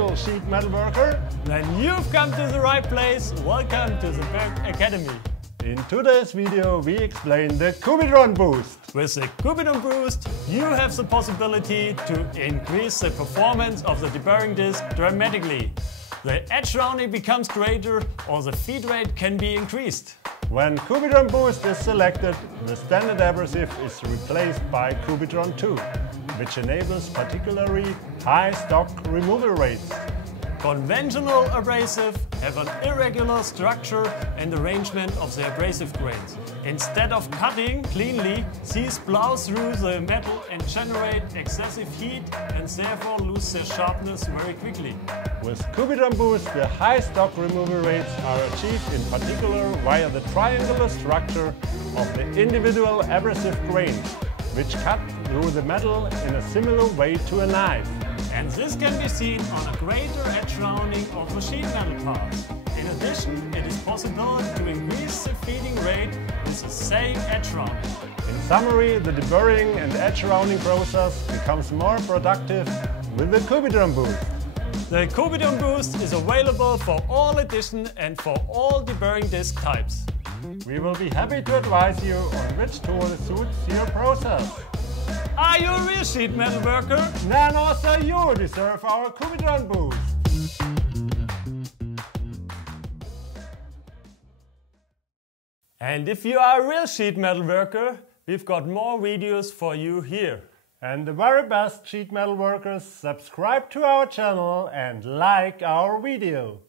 real sheet metal worker? Then you've come to the right place. Welcome to the boeck Academy. In today's video we explain the Cubitron Boost. With the Cubitron Boost, you have the possibility to increase the performance of the deburring disc dramatically. The edge rounding becomes greater or the feed rate can be increased. When Cubitron Boost is selected, the standard abrasive is replaced by Cubitron II, which enables particularly high stock removal rates. Conventional abrasive have an irregular structure and arrangement of the abrasive grains. Instead of cutting cleanly, these plow through the metal and generate excessive heat and therefore lose their sharpness very quickly. With Cubitron Boost, the high stock removal rates are achieved in particular via the triangular structure of the individual abrasive grains, which cut through the metal in a similar way to a knife. And this can be seen on a greater edge rounding of the sheet metal parts. In addition, it is possible to increase the feeding rate with the same edge rounding. In summary, the deburring and edge rounding process becomes more productive with the Cubitron Boost. The Cubitron Boost is available for all edition and for all deburring disc types. We will be happy to advise you on which tool suits your process. Are you a real sheet metal worker? Then also you deserve our Cubitron Boost. And if you are a real sheet metal worker, we've got more videos for you here. And the very best sheet metal workers, subscribe to our channel and like our video.